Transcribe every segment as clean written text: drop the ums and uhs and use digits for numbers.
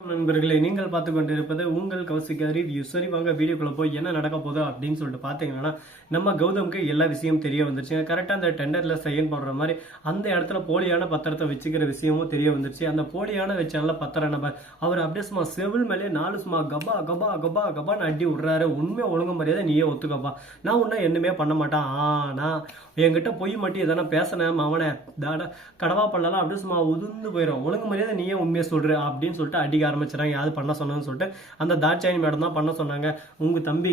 நண்பர்களை நீங்கள் பார்த்து கொண்டிருப்பது உங்கள் கௌசிகா ரிவ்யூ. சரி வாங்க வீடியோக்குள்ள போய் என்ன நடக்க போகுது அப்படின்னு சொல்லிட்டு பார்த்தீங்கன்னா, நம்ம கௌதம்க்கு எல்லா விஷயமும் தெரிய வந்துருச்சு. கரெக்டாக அந்த டெண்டர்ல சைன் போடுற மாதிரி அந்த இடத்துல போலியான பத்திரத்தை வச்சுக்கிற விஷயமும் தெரிய வந்துருச்சு. அந்த போலியான வச்சால பத்திர நபர் அவர் அப்படியே சும்மா செவில் மேலே 4 சும்மா கபா கபா கபா கபான்னு அடி விடுறாரு. உண்மையை ஒழுங்கு மரியாதை நீயே ஒத்துக்கப்பா, நான் உன்ன என்னமே பண்ண மாட்டான். ஆனா என்கிட்ட பொய் மட்டும் எதனா பேசினேன் அவனை கடவா பண்ணலாம் அப்படியே சும்மா உதிர்ந்து போயிடும். ஒழுங்கு மரியாதை நீயே உண்மையை சொல்ற அப்படின்னு சொல்லிட்டு அடிக்க ஆரம்பிச்சிடாங்க. யாரு பண்ண சொன்னான்னு சொல்லிட்டு அந்த தாட்சாயணி மேடம் தான் பண்ண சொன்னாங்க. உங்க தம்பி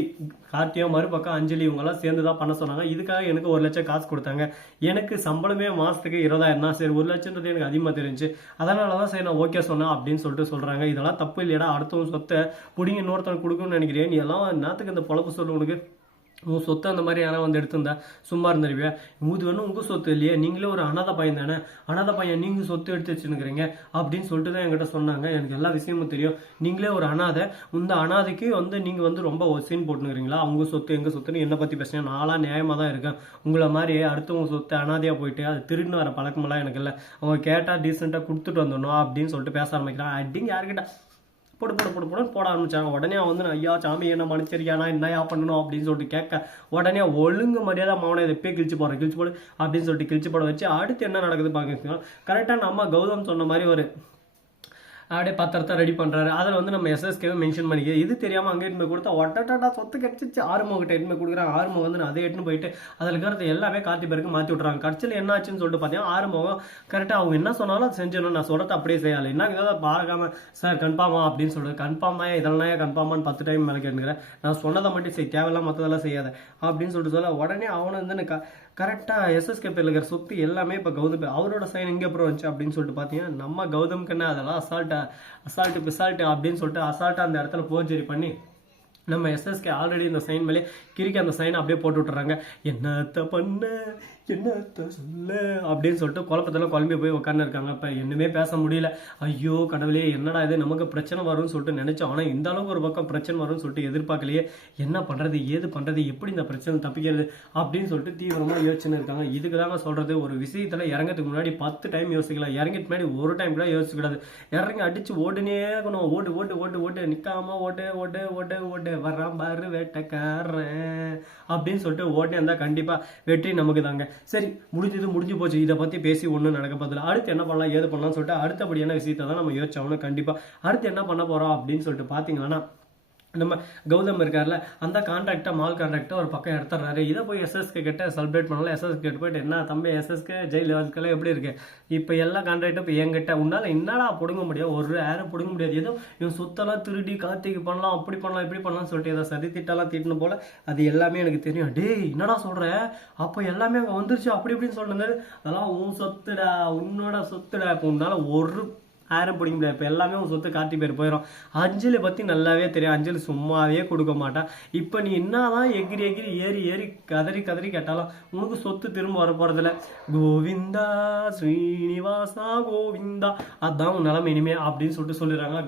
கார்த்தியோ மறுபக்கம் அஞ்சலி இவங்க எல்லாம் சேர்ந்து தான் பண்ண சொன்னாங்க. இதுக்காக எனக்கு 1 லட்சம் காசு கொடுத்தாங்க. எனக்கு சம்பளமே மாசத்துக்கு 20,000 தான். சரி 1 லட்சம்ன்றது எனக்கு அதிகமா தெரிஞ்சு, அதனாலதான் சரி நான் ஓகே சொன்னேன் அப்படின்னு சொல்லிட்டு சொல்றாங்க. இதெல்லாம் தப்பு இல்லையடா, அடுத்தவங்க சொத்தை புடிங்க இன்னொருத்தவங்க கொடுக்கணும்னு நினைக்கிறேன். நீ எல்லாம் நாத்துக்கு இந்த பொழப்பு சொல்லு. உனக்கு உன் சொத்து அந்த மாதிரி யாராவது வந்து எடுத்திருந்தா சும்மா இருந்துருவியா? இது வேணும் உங்க சொத்து இல்லையே, நீங்களே ஒரு அனாதை பையன் தானே, அனாதை பையன் நீங்க சொத்து எடுத்து வச்சுருக்கிறீங்க அப்படின்னு சொல்லிட்டு தான் என்கிட்ட சொன்னாங்க. எனக்கு எல்லா விஷயமும் தெரியும். நீங்களே ஒரு அனாதை, இந்த அனாதைக்கு வந்து நீங்க வந்து ரொம்ப சீன் போட்டுனுக்கிறீங்களா? அவங்க சொத்து எங்க சொத்துன்னு என்ன பத்தி பேசுறேன். நான்லாம் நியாயமா தான் இருக்கேன். உங்களை மாதிரி அடுத்தவங்க சொத்து அனாதையா போயிட்டு அது திருடின்னு வர பழக்கமெல்லாம் எனக்கு இல்லை. அவங்க கேட்டா டீசெண்டா கொடுத்துட்டு வந்துடணும் அப்படின்னு சொல்லிட்டு பேச ஆரம்பிக்கிறான். அடிங்க யாருக்கிட்ட போடு போடு போடு போட போட ஆரம்பிச்சாங்க. உடனே வந்து ஐயா சாமி என்ன மன்னிச்சிருக்கியா, நான் என்னையா பண்ணணும் அப்படின்னு சொல்லிட்டு கேட்க, உடனே ஒழுங்கு மரியாதை மாவனை இதை போய் கிழிச்சு போடு அப்படின்னு சொல்லிட்டு கிழிச்சு போட வச்சு அடுத்து என்ன நடக்குது பாக்க. கரெக்டா நம்ம கௌதம் சொன்ன மாதிரி ஒரு அப்படியே பத்திரத்தை ரெடி பண்றாரு. அதில் வந்து நம்ம எஸ்எஸ்கே மென்ஷன் பண்ணிக்க. இது தெரியாம அங்கே எட்டுமே கொடுத்தா ஒட்டா சொத்து கிடைச்சிச்சு. ஆறுமுக கிட்ட எட்டுமே கொடுக்குறாங்க. ஆறுமுகம் வந்து அதை எட்டுன்னு போயிட்டு அதில் இருக்கிறது எல்லாமே கார்த்தி பேருக்கு மாற்றி விட்றாங்க. கடைசியில் என்ன ஆச்சுன்னு சொல்லிட்டு பார்த்தீங்கன்னா, ஆறுமுகம் கரெக்டாக அவங்க என்ன சொன்னாலும் அதை செஞ்சிடணும், நான் சொல்றது அப்படியே செய்யலை, என்ன இதை பார்க்காம சார் கன்ஃபார்மா அப்படின்னு சொல்றது. கன்ஃபார்ம் தான், இதெல்லாம் கன்ஃபார்மான்னு 10 டைம் மேலே கேட்டுக்கிறேன். நான் சொன்னதை மட்டும் செய், தேவையில்லாம் மற்றதெல்லாம் செய்யாத அப்படின்னு சொல்லிட்டு சொல்ல, உடனே அவனை வந்து கரெக்டாக எஸ்எஸ்கே பேர்ல இருக்கிற சொத்து எல்லாமே இப்போ கௌதம் அவரோட சைன் எங்கே அப்புறம் வந்துச்சு அப்படின்னு சொல்லிட்டு பார்த்தீங்கன்னா, நம்ம கௌதம்க்குன்னா அதெல்லாம் அசால்ட்டு அப்படின்னு சொல்லிட்டு அசால்ட்டாக அந்த இடத்துல போர்ஜரி பண்ணி நம்ம எஸ்எஸ்கே ஆல்ரெடி இந்த சைன் மேலே கிரிக்கி அந்த சைனை அப்படியே போட்டு விட்டுறாங்க. என்னத்த பண்ண என்னத்த சொல்ல அப்படின்னு சொல்லிட்டு குழப்பத்தில் குழம்பி போய் உட்காந்து இருக்காங்க. இப்போ என்னமே பேச முடியல. ஐயோ கடவுளே என்னடா இது, நமக்கு பிரச்சனை வரும்னு சொல்லிட்டு நினைச்சோம். ஆனால் இந்த அளவுக்கு ஒரு பக்கம் பிரச்சனை வரும்னு சொல்லிட்டு எதிர்பார்க்கலையே. என்ன பண்ணுறது ஏது பண்ணுறது, எப்படி இந்த பிரச்சனை தப்பிக்கிறது அப்படின்னு சொல்லிட்டு தீவிரமாக யோசிச்சுன்னு இருக்காங்க. இதுக்கு தாங்க சொல்கிறது, ஒரு விஷயத்தில் இறங்கிறதுக்கு முன்னாடி 10 டைம் யோசிக்கலாம். இறங்கிட்டு முன்னாடி ஒரு டைம் கூட யோசிக்கக்கூடாது. இறங்கி அடிச்சு ஓடுனே இருக்கணும். ஓட்டு ஓட்டு ஓட்டு ஓட்டு நிற்காம ஓட்டு ஓட்டு ஓட்டு ஓட்டு வர்றான் பாரு வேட்டைக்காரன் அப்படின்னு சொல்லிட்டு ஓட்டே இருந்தா கண்டிப்பா வெற்றி நமக்கு தாங்க. சரி முடிஞ்சு போச்சு. இதை பத்தி பேசி ஒன்றும் நடக்க பதில். அடுத்து என்ன பண்ணலாம் ஏது பண்ணலாம்னு சொல்லிட்டு அடுத்தபடியான விஷயத்தை தான் நம்ம யோசிச்சோம்னா கண்டிப்பா அடுத்து என்ன பண்ண போறோம் அப்படின்னு சொல்லிட்டு பாத்தீங்கன்னா, நம்ம கௌதம் இருக்கார்ல, அந்த கான்ட்ராக்டை மால் கான்ட்ராக்டை ஒரு பக்கம் எடுத்துறாரு. இதை போய் எஸ்எஸ்கே கிட்ட செலிப்ரேட் பண்ணல. எஸ்எஸ்கே கிட்ட போயிட்டு என்ன தம்பி எஸ்எஸ்கே ஜெயில் லெவல்கெல்லாம் எப்படி இருக்கு, இப்போ எல்லா கான்ட்ராக்டும் இப்போ என்கிட்ட உன்னால என்னடா பிடுங்க முடியாது, ஒரு யாரும் பிடுங்க முடியாது. ஏதோ இவன் சொத்தெல்லாம் திருடி கார்த்திக்கு பண்ணலாம், அப்படி பண்ணலாம் இப்படி பண்ணலாம்னு சொல்லிட்டு ஏதோ சதி திட்டெல்லாம் தீட்டணும் போல. அது எல்லாமே எனக்கு தெரியும். டேய் என்னடா சொல்ற, அப்போ எல்லாமே அங்கே வந்துருச்சு அப்படி இப்படின்னு சொல்லிட்டு, அதெல்லாம் உன் சொத்துடா, உன்னோட சொத்துடா. இப்போ உன்னால ஒரு யாரும் பிடிக்க முடியாது. இப்போ எல்லாமே உன் சொத்து கார்த்தி பேர் போயிடும். அஞ்சலி பற்றி நல்லாவே தெரியும். அஞ்சலி சும்மாவே கொடுக்க மாட்டான். இப்போ நீ என்னதான் எகிரி ஏறி கதறி கேட்டாலும் உனக்கு சொத்து திரும்ப வர போறதில்ல. கோவிந்தா ஸ்ரீனிவாசா கோவிந்தா, அதான் உன் நிலைமை இனிமே அப்படின்னு சொல்லிட்டு சொல்லிடுறாங்க.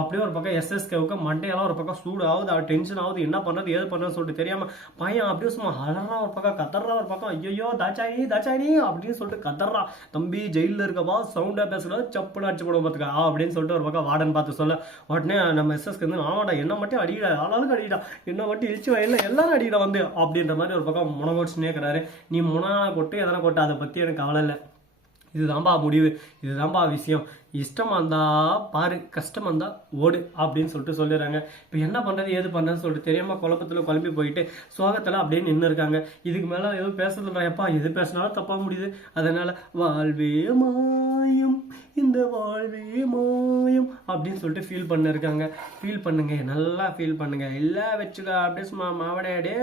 அப்படியே ஒரு பக்கம் எஸ்எஸ்கேவுக்கு மண்டையெல்லாம் ஒரு பக்கம் சூடு ஆகுது, அவர் டென்ஷன் ஆகுது. என்ன பண்ணுறது ஏது பண்ணுறதுன்னு சொல்லிட்டு தெரியாம பையன் அப்படியே சும்மா அலறா ஒரு பக்கம், கதறா ஒரு பக்கம். ஐயோ தாச்சாயி அப்படின்னு சொல்லிட்டு கதறா. தம்பி ஜெயிலில் இருக்கப்பா, சவுண்டா பேசுறா, சப்புன்னு அடிச்சு அப்படின்னு சொல்லிட்டு ஒரு பக்கம் வார்டன் பார்த்து சொல்ல, உடனே நம்ம எஸ்எஸ்க்கு வந்து ஆமாடா என்ன மட்டும் அடிக்கடா, ஆளாளுக்கு அடிக்கடா, என்ன மட்டும் இழிச்சு வயல எல்லாரும் அடிக்கடா வந்து அப்படின்ற மாதிரி ஒரு பக்கம் முனகோச்சுனே இருக்கிறாரு. நீ முனா கொட்டு எதனா கொட்டு, அதை பத்தி எனக்கு கவலை இல்லை. இதுதான்பா முடிவு, இதுதான்பா விஷயம். இஷ்டமா இருந்தா பாரு, கஷ்டமா இருந்தா ஓடு அப்படின்னு சொல்லிட்டு சொல்லிடுறாங்க. இப்போ என்ன பண்றது ஏது பண்றதுன்னு சொல்லிட்டு தெரியாம குழப்பத்துல குழம்பி போயிட்டு சோகத்துல அப்படியே நின்று இருக்காங்க. இதுக்கு மேல எதுவும் பேசுறதுல எப்பா எது பேசினாலும் தப்பா முடியுது. அதனால வாழ்வே மாயம் இந்த வாழ்வே மாயம் அப்படின்னு சொல்லிட்டு ஃபீல் பண்ணிருக்காங்க. ஃபீல் பண்ணுங்க, நல்லா ஃபீல் பண்ணுங்க, எல்லாம் வச்சுக்க அப்படியே சும்மா மாவடையாடே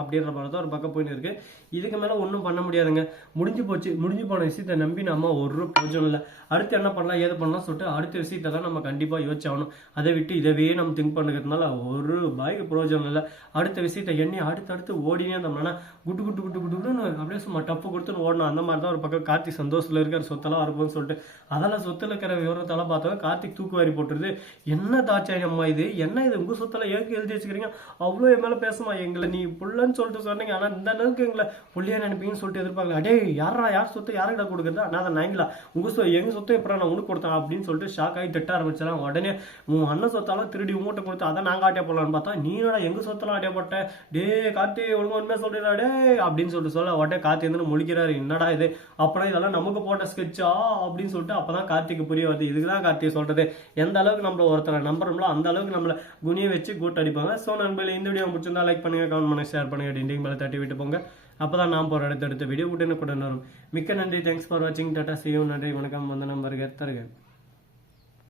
அப்படின்ற மாதிரி தான் ஒரு பக்கம் போயின்னு இருக்கு. இதுக்கு மேல ஒன்றும் பண்ண முடியாதுங்க. முடிஞ்சு போன விஷயத்தை நம்பி நம்ம ஒரு பிரயோஜனம் இல்லை. அடுத்து என்ன பண்ணலாம் ஏது பண்ணலாம் சொல்லிட்டு அடுத்த விஷயத்தை தான் நம்ம கண்டிப்பா யோசிச்சாகணும். அதை விட்டு இதவே நம்ம திங்க் பண்ணுறதுனால ஒரு பாய்க்கு பிரயோஜனம் இல்லை. அடுத்த விஷயத்தை எண்ணி அடுத்து ஓடினே இருந்தோம்னா குட்டுன்னு அப்படியே சும்மா டப்பு கொடுத்துன்னு ஓடணும். அந்த மாதிரி தான் ஒரு பக்கம் கார்த்திக் சந்தோஷத்துல இருக்கிற சொத்தெல்லாம் இருப்போம்னு சொல்லிட்டு அதெல்லாம் சொத்துல இருக்கிற விவரத்தெல்லாம் பார்த்தோம். கார்த்திக் தூக்குவாரி போட்டுருது. என்ன தாச்சாயம் அம்மா இது, என்ன இது உங்க சொத்தெல்லாம் ஏற்க எழுதி வச்சுக்கிறீங்க, அவ்வளோ என் மேல பேசுமா, எங்களை நீ புள்ளன்னு சொல்லிட்டு சொன்னீங்க, ஆனா இந்த அளவுக்கு எங்களை புள்ளியா நினைப்பீங்கன்னு சொல்லிட்டு எதிர்பார்க்கல. அடே யார் சொத்தை யாருக்கிட்ட கொடுக்குறது, அண்ணா நாங்களா உங்க எங்க சொத்தை எப்பறம் நான் உனக்கு கொடுத்தேன் அப்படின்னு சொல்லிட்டு ஷாக் ஆகி திட்ட ஆரம்பிச்சான். உடனே உன் அண்ணன் சொத்தாலும் திருடி உங்கள்கிட்ட கொடுத்து அதை நாங்கள் ஆட்டிய போடலான்னு பார்த்தா நீனடா எங்க சொத்தெல்லாம் ஆட்டிய போட்ட, டே கார்த்தி ஒழுங்கு உண்மையா சொல்றா டே அப்படின்னு சொல்லிட்டு சொல்ல உடனே கார்த்தி வந்து முழிக்கிறாரு. என்னடா இது அப்பனா இதெல்லாம் நமக்கு போட்ட ஸ்கெட்சா அப்படின்னு சொல்லிட்டு அப்பதான் கார்த்திக்கு புரிய வருது. இதுக்குதான் கார்த்திகை சொல்றது, எந்த அளவுக்கு நம்மள ஒருத்தரை நம்புறோம்ல அந்த அளவுக்கு நம்மள குனிய வச்சு கூட்டு அடிப்பாங்க. ஸோ நண்பர்களே இந்த வீடியோ பிடிச்சிருந்தா லைக் பண்ணுங்க, கமெண்ட் பண்ணுங்க, ஷேர் பண்ணுங்க, டிண்டிங் மேல தட்டி விட்டு போங்க. அப்பதான் நான் போற அடுத்த வீடியோ உடனே வரும். மிக்க நன்றி, தேங்க்ஸ் ஃபார் வாட்சிங், டாடா, see you, நன்றி, வணக்கம், வந்தனம், வருக தருக.